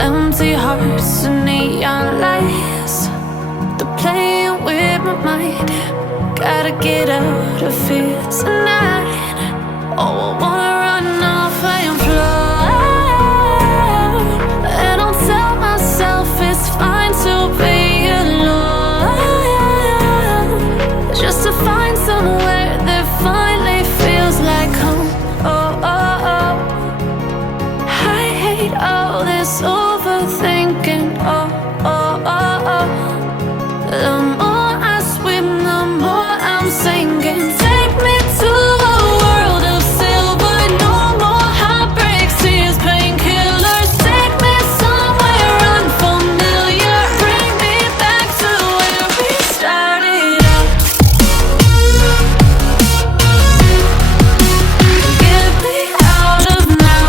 Empty hearts and neon lights, they're playing with my mind. Gotta get out of here tonight. Oh, I wanna run off and fly, and I'll tell myself it's fine to be alone, just to find somewhere that finally feels like home. Oh, oh, oh. I hate all this overthinking. Oh, oh, oh, oh. The more I swim, the more I'm sinking. Take me to a world of silver. No more heartbreaks, tears, painkillers. Take me somewhere unfamiliar. Bring me back to where we started out. Get me out of now,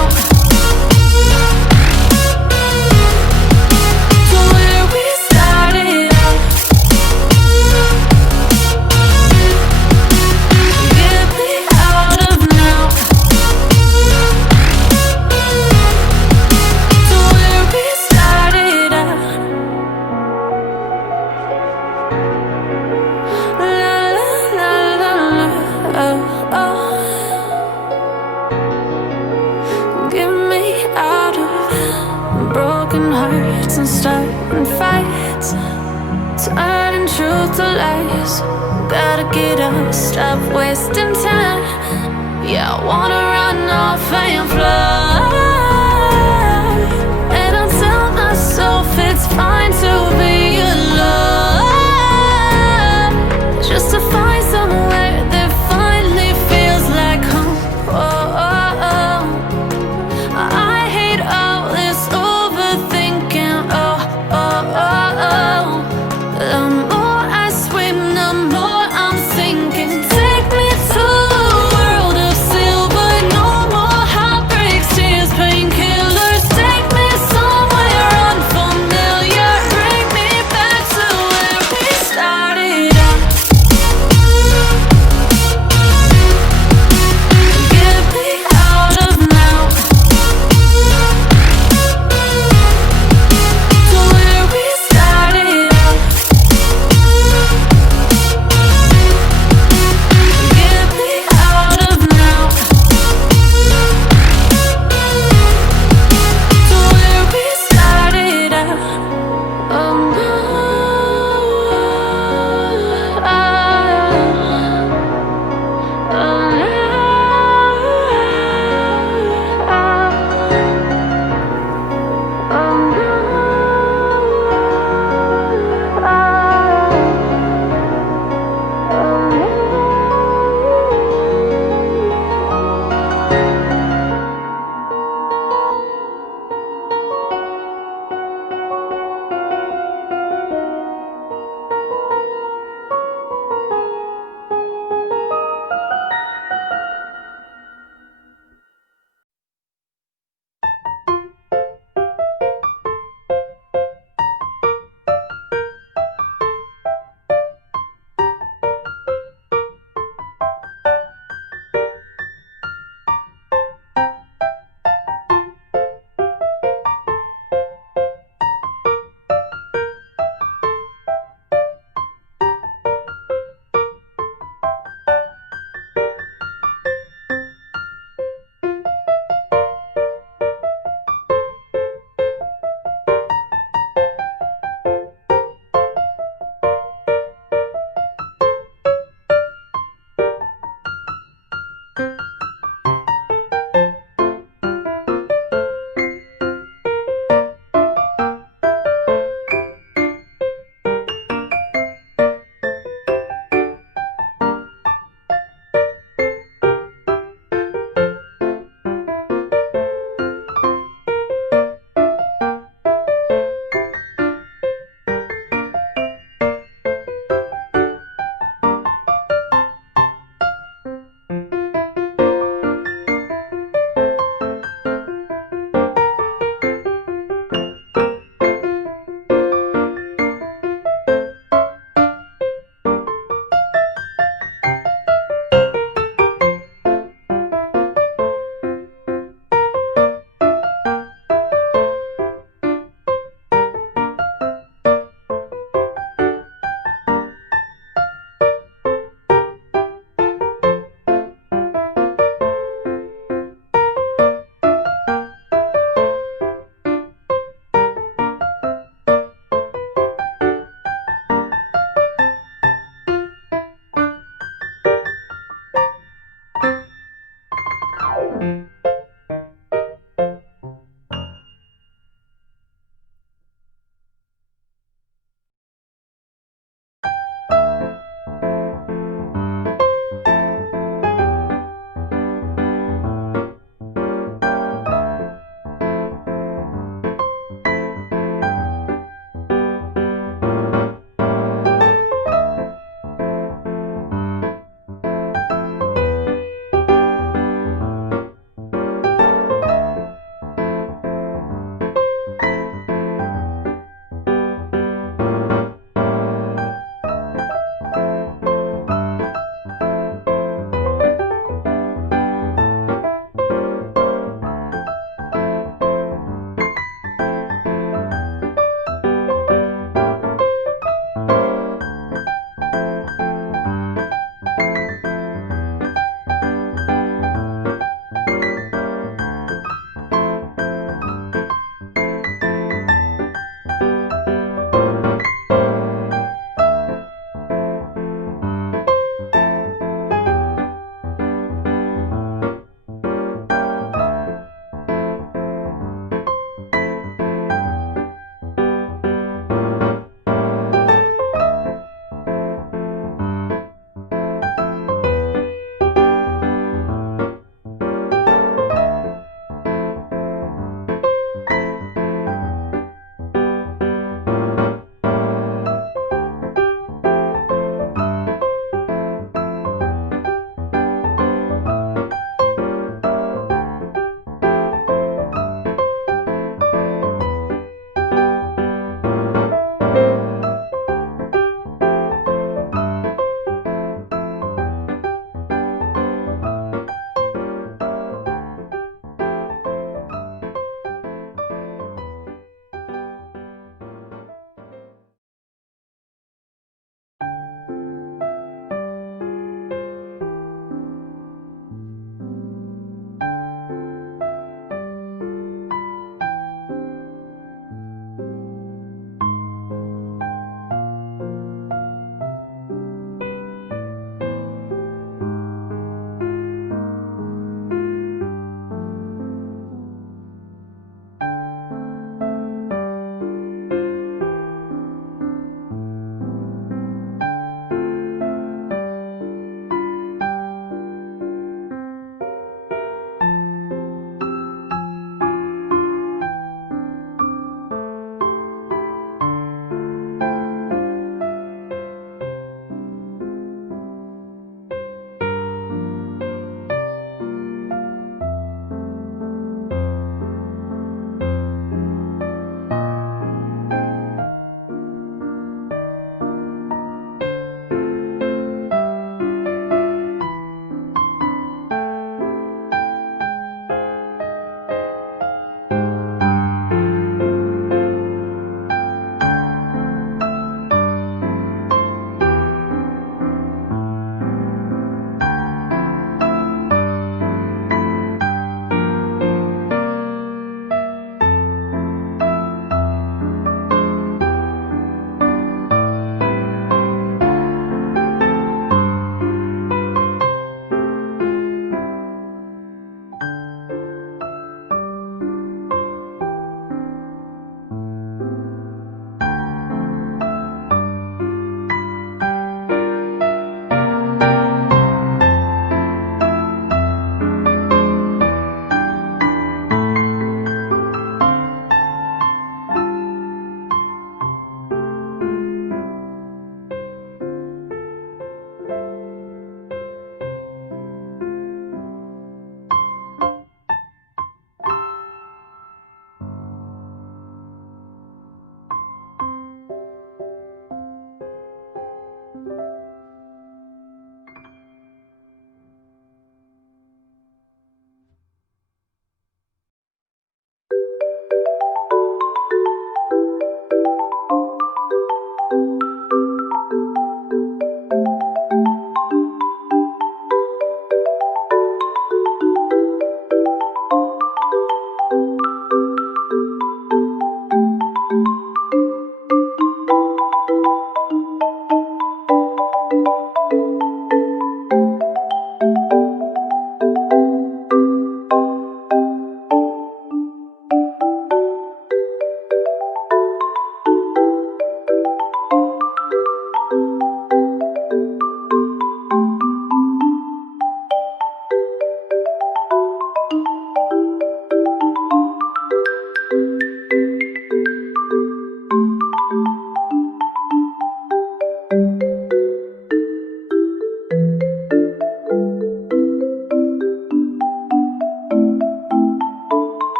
to where we started out. Get me out of now, to where we started out. La la la la la, oh, oh. Get me out of broken hearts and starting fights, turning truth to lies. Gotta get up, stop wasting time. Yeah, I wanna run off and fly, and I'll tell myself it's fine to be alone, just to find somewhere that finally feels like home. Oh, oh, oh. I hate all this overthinking. Oh, oh, oh, oh. The more I swim, the more I'm sinking. Take me to a world of silver. No more heartbreaks, tears,